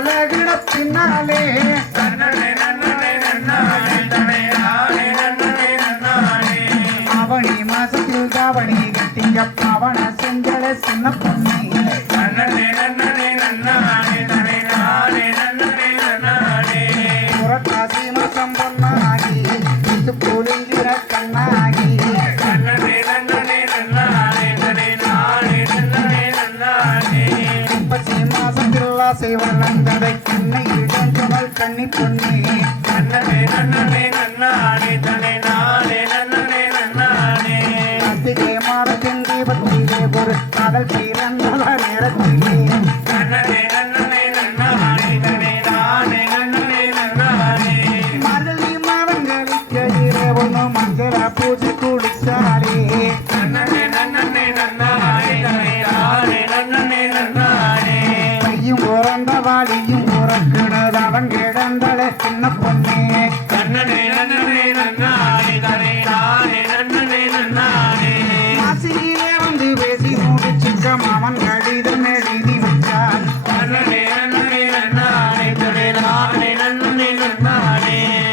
பழகிட பின்னாலே அவனி மாசத்தில் தாவணி கட்டிய பவன செஞ்சல சின்ன பொண்ணு புரட்டாசி மாசம் பொண்ணாகி இது பொழுங்கிற கண்ணாகி பசி மாசத்தில் செய்வந்தடை கண்ணை இடஞ்சவள் கண்ணி பொண்ணு கார்த்திகை மாதத்தின் தீபத்திலே ஒரு காதல் பிறந்தவ நேரத்திலே மரளி மரங்களுக்கு ஒன்று மஞ்சள பூஜை குடிச்சாலே கையும் உறந்த வாளியும் உறக்கினது அவன் கிடந்தல சின்ன பொண்ணே மாசியிலே வந்து பேசி முடிச்சுக்க மாமன் கடிதம் எழுதி வச்சான்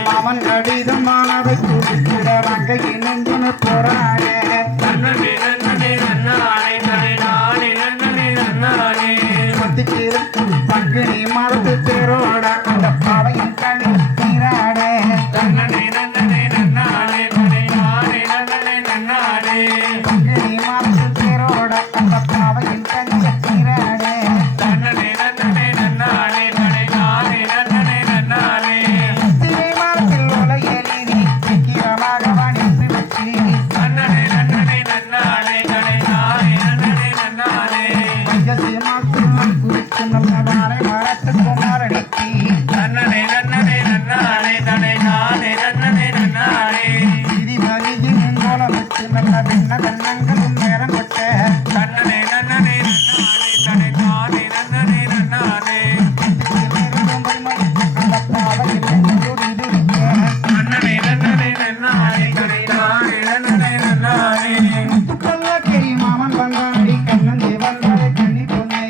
மாமன் கடிதமானதை குடிக்கிற வங்கை நெஞ்சுன்னு போறாடே பங்குனி மரத்து தேரோட அந்த பாவையின் கணி நீராட பங்குனி மரத்து தேரோட அந்த பாவையின் கணி நீராட சிறை மரத்தில் உலையலி நீ சீக்கிரமாக வணித்து வச்சு வைகசி மாசம் குறித்து நல்ல வாழை மரத்து குமாரடிக்கு விதி மகிழ்ச்சியின் மூலம் வச்சு நல்ல பின்ன கண்ணங்களும் நேரம் கொட்ட மாமன் பங்காளி கண்ணன் தேவந்தாரை கண்ணி பொண்ணே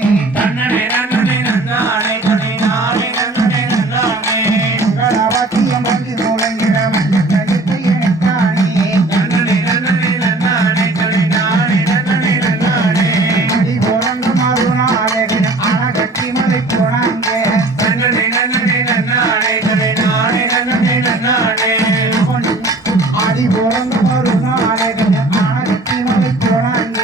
வாக்கியம் வந்து மூலங்கிற கழித்து எனக்கானே அடி போரண்டு மாறுனாலே அழகட்டி மலை போனாங்க அடி போரண்டு மாறுனாலே அழகட்டி மலை போனாங்க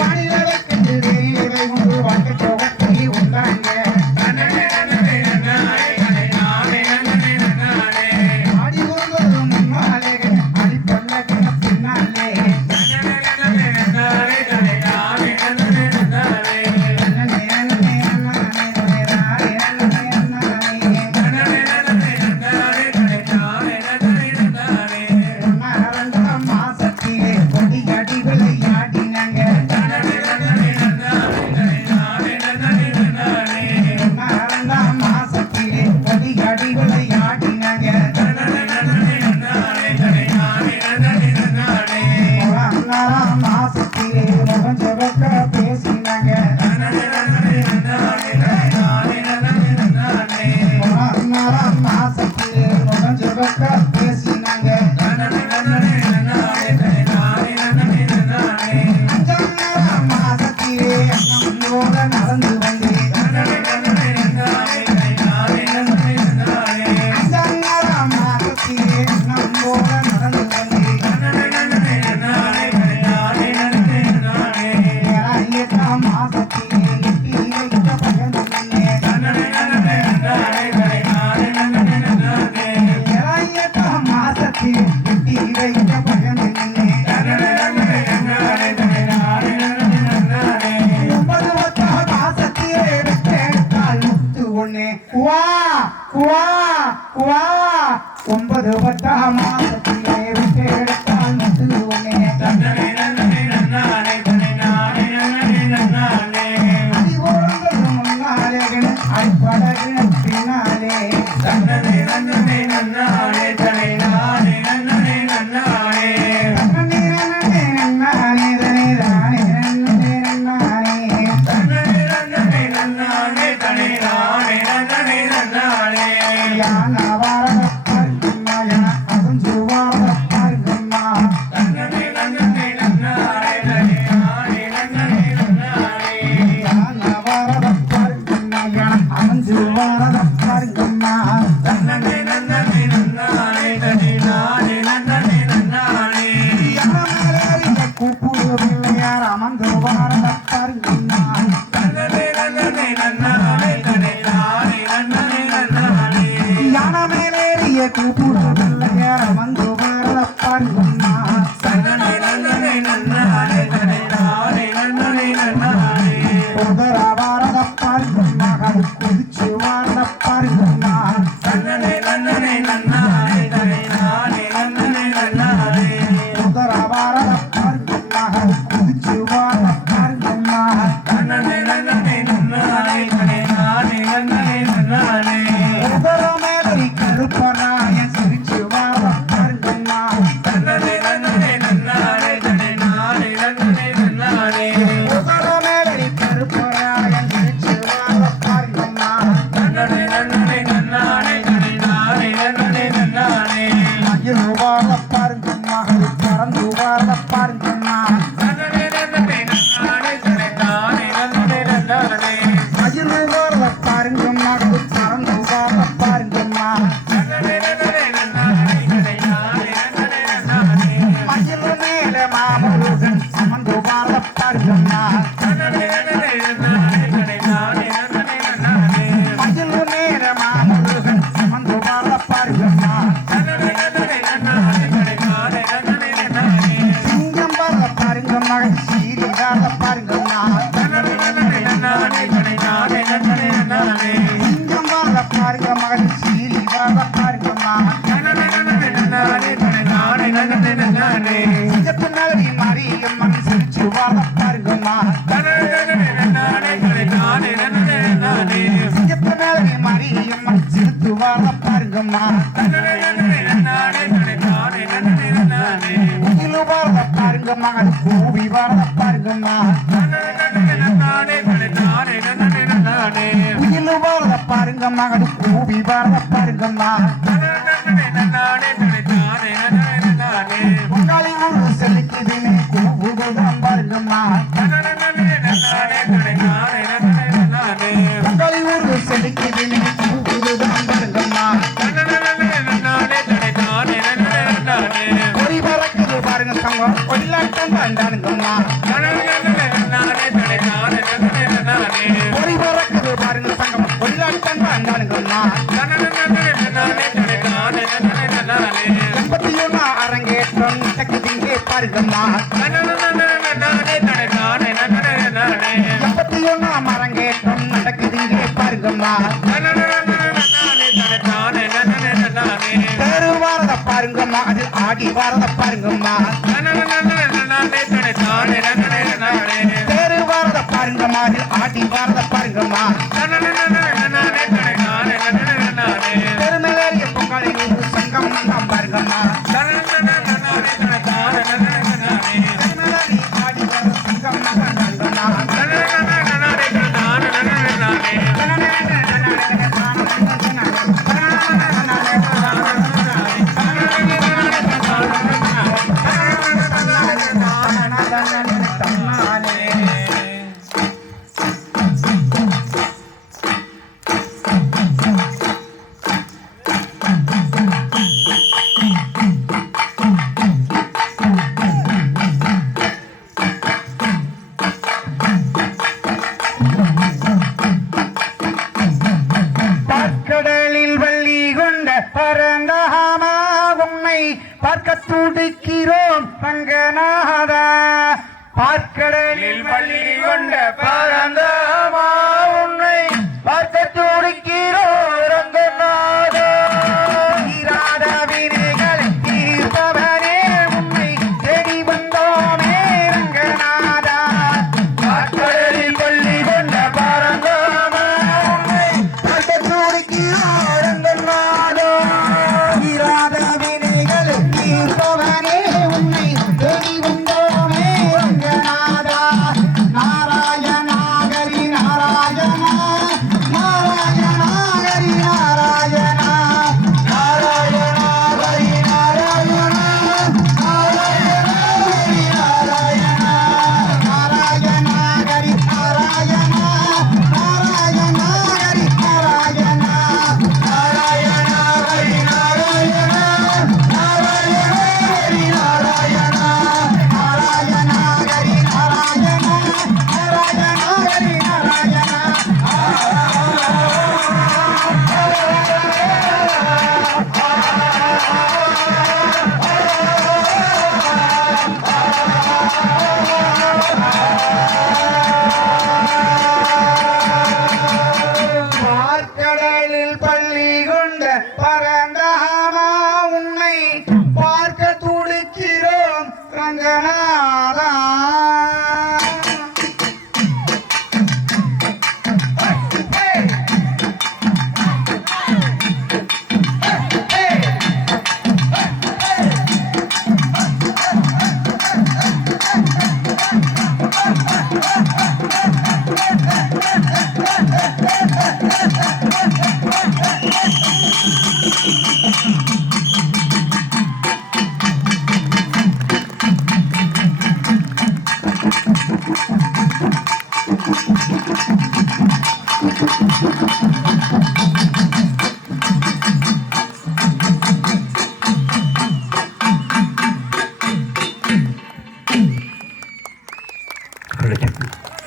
வானிலை கண்டு வேலை கொண்டு வாழ்க்கை தொகத்தை உண்டாங்க ஆடி கொள்வதும் முன்னாலே அடி பல்லக்கு பின்னாலே மாசத்திலே கொடி அடி விளையாடினாங்க மாசத்திலே கொடி அடி விளையாடினாங்க மாசத்திலே முகம் செவக்க பேசினாங்க மாசத்திலே முகம் செவக்க பேசினாங்க மாசத்திலே நம்மோட நடந்து வந்தேன் மாசத்திலே நம்மோட நடந்து வந்தேன் மாசத்திலே எட்டி வைத்த பகல் மாசத்திலே எட்டி வைத்த பகல் மாசத்திலே விட்டெடுத்தால் முத்து ஒண்ணு வா வா வா 9 மாசத்திலே விட்டெடுத்தால் முத்து ஒண்ணு குதிரை வாரத பாருங்கம்மா அது குதிச்சு வாழ பாருங்கம்மா நன்னனே நன்னனே நன்னானே தனே நானே நன்னனே நன்னானே குதிரை வாரத பாருங்கம்மா அது குதிச்சு வாழ பாருங்கம்மா நன்னனே நன்னனே நன்னானே தனே நானே நன்னனே நன்னானே குதிரை மேலி கருப்பராய சிரிச்சு வாழ பாருங்கம்மா நன்னனே நன்னனே நன்னானே தனே நானே நன்னனே நன்னானே குதிரை மேலி கருப்பராய சிரிச்சு வாழ பாருங்கம்மா நன்னனே நன்னனே நன்னானே தனே நானே நன்னனே நன்னானே மயில் வாழ பாருங்கம்மா அது பறந்து வாழ பாருங்கம்மா நன்னனே நன்னனே நன்னானே தனே நானே நன்னனே நன்னானே மயில் வாழ பாருங்கம்மா அது பறந்து வாழ பாருங்கம்மா நன்னனே நன்னனே நன்னானே தனே நானே நன்னனே நன்னானே மயில் மேல மாமுருகன் சமந்து வாழ பாருங்கம்மா நன்னனே நன்னனே நன்னானே தனே நானே நன்னனே நன்னானே மயில் மேல மாமுருகன் சமந்து வாழ பாருங்கம்மா நன்னனே நன்னனே நன்னானே தனே நானே நன்னனே நன்னானே சிங்கம் வாழ பாருங்கம்மா சீரி வாழ பாருங்கம்மா நன்னனே நன்னனே நன்னானே தனே நானே நன்னனே நன்னானே சிங்கம் வாழ பாருங்கம்மா சீரி வாழ பாருங்கம்மா நன்னனே நன்னனே நன்னானே தனே நானே நன்னனே நன்னானே சிங்கத்து நகரி மாரியம்மன் சிரிச்சு வாழ பாருங்கம்மா நன்னனே நன்னனே நன்னானே தனே நானே நன்னனே நன்னானே சிங்கத்து நகரி மாரியம்மன் சிரித்து வாழ பாருங்கம்மா நன்னனே நன்னனே நன்னானே தனே நானே நன்னனே நன்னானே உயிலு வாழ பாருங்கம்மா அது கூவி வாழ பாருங்கம்மா நன்னனே நன்னனே நன்னானே தனே நானே நன்னனே நன்னானே உயிலு வாழ பாருங்கம்மா அது கூவி வாழ பாருங்கம்மா நன்னனே நன்னனே நன்னானே தனே நானே நன்னனே நன்னானே பொங்காளி ஊரு செல்லிக்குதுன்னு கூவுதான் பாருங்கம்மா நன்னனே நன்னனே நன்னானே தனே நானே நன்னனே நன்னானே பொங்காளி ஊரு செல்லிக்குதுன்னு கூவுதான் பாருங்கம்மா நன்னனே நன்னனே நன்னானே தனே நானே நன்னனே நன்னானே கொடி பறக்குது பாருங்க தங்கம் கொல்லாட்டம் தாண்டானுங்கம்மா நன்னனே நன்னனே நன்னானே தனே நானே நன்னனே நன்னானே கொடி பறக்குது பாருங்க தங்கம் கொல்லாட்டம் தாண்டானுங்கம்மா நன்னனே நன்னனே நன்னானே தனே நானே நன்னனே நன்னானே 81 அரங்கேற்றம் தக்குதிங்கே பாருங்கம்மா நன்னனே நன்னனே நன்னானே தனே நானே நன்னனே நன்னானே 81 அரங்கேற்றம் நடக்குதுங்கே பாருங்கம்மா நன்னனே நன்னனே நன்னானே தனே நானே நன்னனே நன்னானே தேரு வாரத பாருங்கம்மா அது ஆடி வாரத பாருங்கம்மா நன்னனே நன்னனே நன்னானே தனே நானே நன்னனே நன்னானே தேரு வாரத பாருங்கம்மா அது ஆடி வாரத பாருங்கம்மா நன்னனே நன்னனே நன்னானே தனே நானே நன்னனே நன்னானே பெருமலேறிய பொங்காளி ஊரு சங்கம் நாம் பாருங்கம்மா நன்னனே நன்னனே நன்னானே தனே நானே நன்னனே நன்னானே பெருமலேறி ஆடி வாரத சங்கம் நாம் பாருங்கம்மா நன்னனே நன்னனே நன்னானே தனே நானே நன்னனே நன்னானே